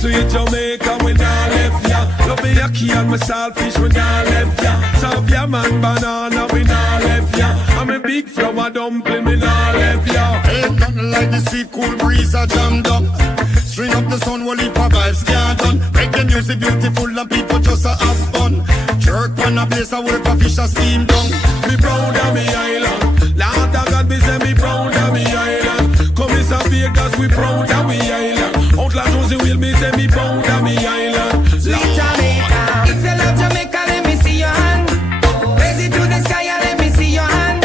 Sweet Jamaica, we nah left ya. Love me yaki and my saltfish, we nah left ya. Serve ya man banana, we nah left ya. I'm a big flour dumpling, we nah left ya. Ain't nothing like the sea cool breeze a jammed up. String up the sun, while it vibes can't done. Reggae music beautiful and people just a have fun. Jerk on a place a work a fish a steam down. Me proud of me island. Lord of God, me say me proud of me island. Come is a Vegas, we proud of me island. Outlaw Josie will me say me proud of me island. Sweet Jamaica, if you love Jamaica, let me see your hand. Raise it to the sky and let me see your hand.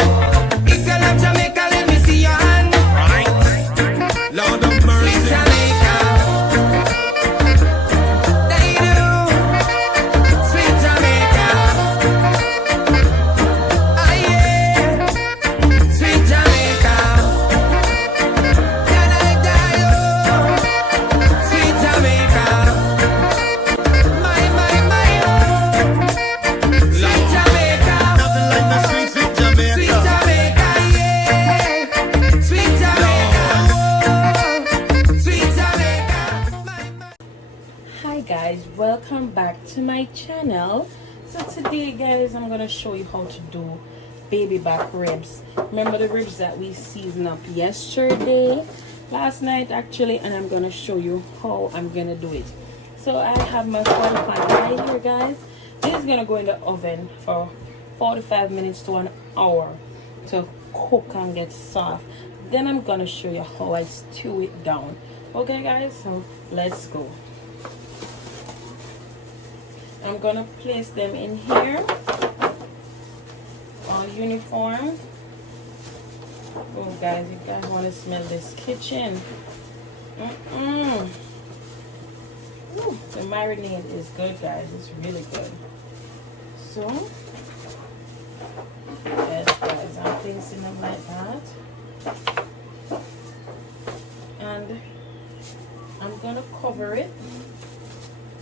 If you love Jamaica, let me see your hand. Lord of mercy. Sweet Jamaica, they do. Sweet Jamaica, ah yeah. Sweet Jamaica, can I die? Oh, sweet Jamaica, my oh. Sweet Jamaica, Nothing like the sweet, sweet Jamaica. sweet Jamaica, yeah. Sweet Jamaica, oh. Sweet Jamaica, Hi guys, welcome back to my channel. So today guys, I'm gonna show you how to do baby back ribs. Remember the ribs that we seasoned up last night actually, and I'm gonna show you how I'm gonna do it. So I have my fry pan right here guys. This is gonna go in the oven for 45 minutes to an hour to cook and get soft. Then I'm gonna show you how I stew it down. Okay guys, so let's go. I'm gonna place them in here all uniform. Oh guys, you guys want to smell this kitchen. Ooh, the marinade is good guys, it's really good. So yes guys, I'm placing them like that, and I'm gonna cover it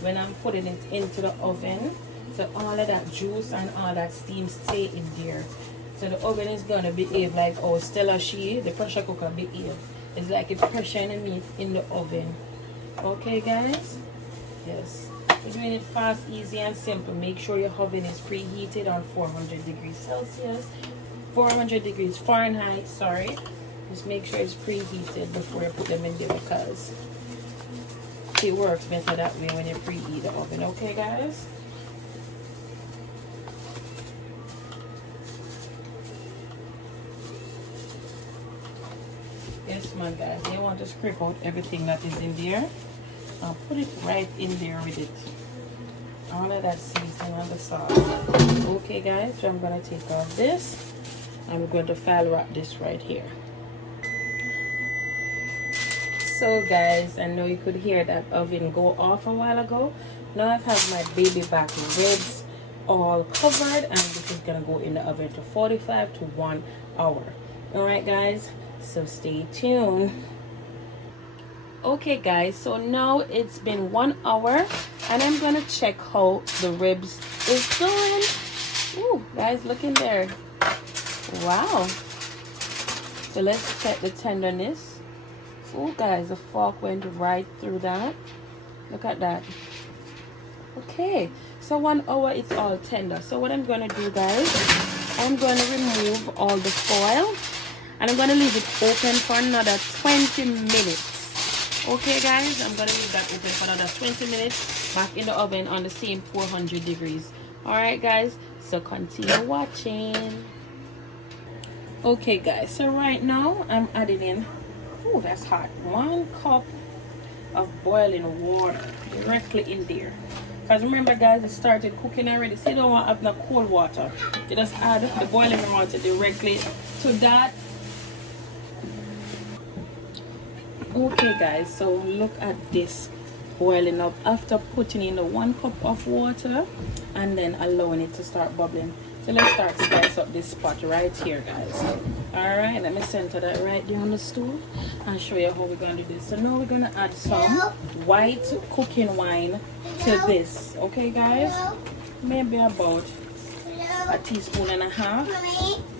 when I'm putting it into the oven, so all of that juice and all that steam stay in there. So the oven is gonna behave like our Stella She, the pressure cooker, behave. It's like it's pressure the meat in the oven. Okay guys? Yes. We're doing it fast, easy and simple. Make sure your oven is preheated on 400 degrees Celsius, 400 degrees Fahrenheit, sorry. Just make sure it's preheated before you put them in there, because it works better that way when you preheat the oven. Okay guys? Yes man guys, you want to scrape out everything that is in there. I'll put it right in there with it. All of that seasoning and the sauce. Okay guys, so I'm gonna take off this. I'm going to file wrap this right here. So guys, I know you could hear that oven go off a while ago. Now I have my baby back ribs all covered, and this is gonna go in the oven to 45 to 1 hour. All right guys, so stay tuned. Okay guys, so now it's been 1 hour, and I'm gonna check how the ribs is doing. Ooh guys, look in there. Wow. So let's check the tenderness. Oh guys, the fork went right through that. Look at that. Okay, so 1 hour it's all tender. So what I'm gonna do guys, I'm gonna remove all the foil, and I'm gonna leave it open for another 20 minutes. Okay guys, I'm gonna leave that open for another 20 minutes back in the oven on the same 400 degrees. All right guys, so continue watching. Okay guys, so right now I'm adding in, oh that's hot, 1 cup of boiling water directly in there. Because remember guys, it started cooking already, so you don't want to have no cold water. You just add the boiling water directly to that. Okay guys, so look at this boiling up after putting in the 1 cup of water and then allowing it to start bubbling. So let's start spice up this spot right here guys. All right, let me center that right there on the stove and show you how we're going to do this. So now we're going to add some white cooking wine to this. Okay guys, maybe about a teaspoon and a half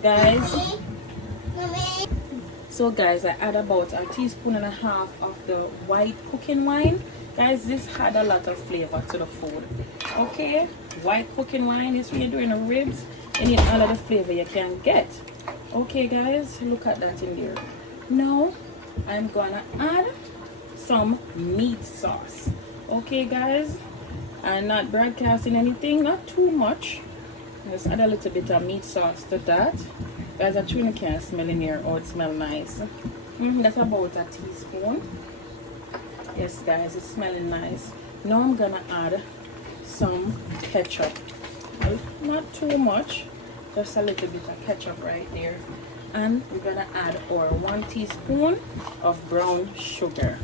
guys. So guys, I add about a teaspoon and a half of the white cooking wine. Guys, this had a lot of flavor to the food. Okay, white cooking wine is when you're doing the ribs, and you need all of the flavor you can get. Okay guys, look at that in there. Now I'm gonna add some meat sauce. Okay guys, I'm not broadcasting anything, not too much. Just add a little bit of meat sauce to that. Guys, I truly can't smell in here. Oh, it smells nice. That's about a teaspoon. Yes guys, it's smelling nice. Now I'm gonna add some ketchup. Not too much, just a little bit of ketchup right there. And we're gonna add our 1 teaspoon of brown sugar.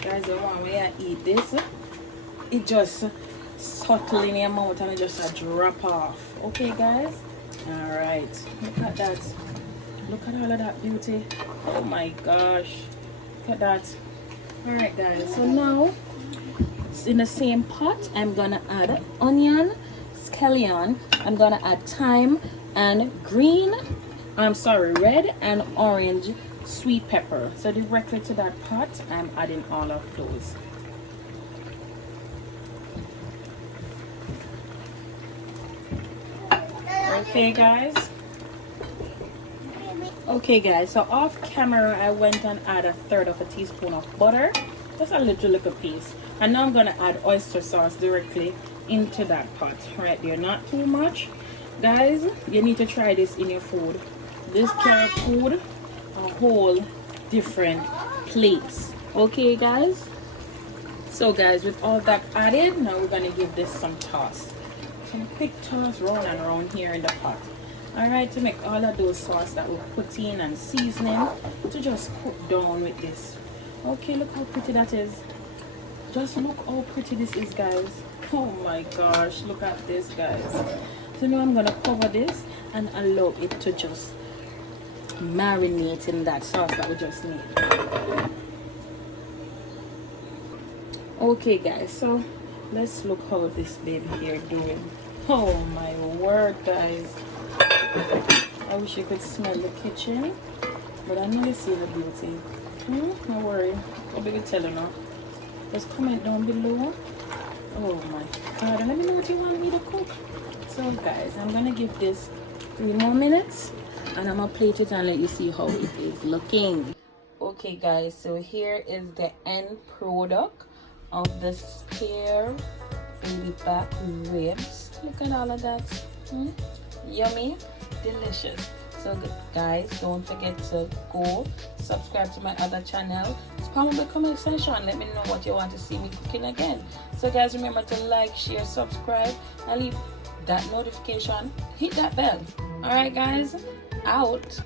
Guys, the one when you eat this, it just subtle in your mouth and it just drop off. Okay guys, all right, look at that. Look at all of that beauty. Oh my gosh, look at that. All right guys, so now it's in the same pot. I'm gonna add onion, scallion. I'm gonna add thyme and red and orange sweet pepper. So directly to that pot, I'm adding all of those. Okay guys. Okay guys, so off camera I went and added 1/3 of a teaspoon of butter. Just a little piece. And now I'm gonna add oyster sauce directly into that pot right there. Not too much. Guys, you need to try this in your food. This can food a whole different place. Okay guys, so guys, with all that added, now we're gonna give this some toss, some quick toss round and round here in the pot. All right, to make all of those sauce that we put in and seasoning to just cook down with this. Okay, look how pretty that is. Just look how pretty this is guys. Oh my gosh, look at this guys. So now I'm gonna cover this and allow it to just marinate in that sauce that we just made. Okay guys, so let's look how this baby here doing. Oh my word guys, I wish you could smell the kitchen, but I know you see the beauty. No worry, I'll be telling you. Just comment down below. Oh my god, let me know what you want me to cook. So guys, I'm gonna give this 3 more minutes and I'm gonna plate it and let you see how it is looking. Okay guys, so here is the end product of the spare baby back ribs. Look at all of that. Yummy, delicious. So guys, don't forget to go subscribe to my other channel. Spam in the comment section, let me know what you want to see me cooking again. So guys, remember to like, share, subscribe, and leave that notification, hit that bell. All right guys, out.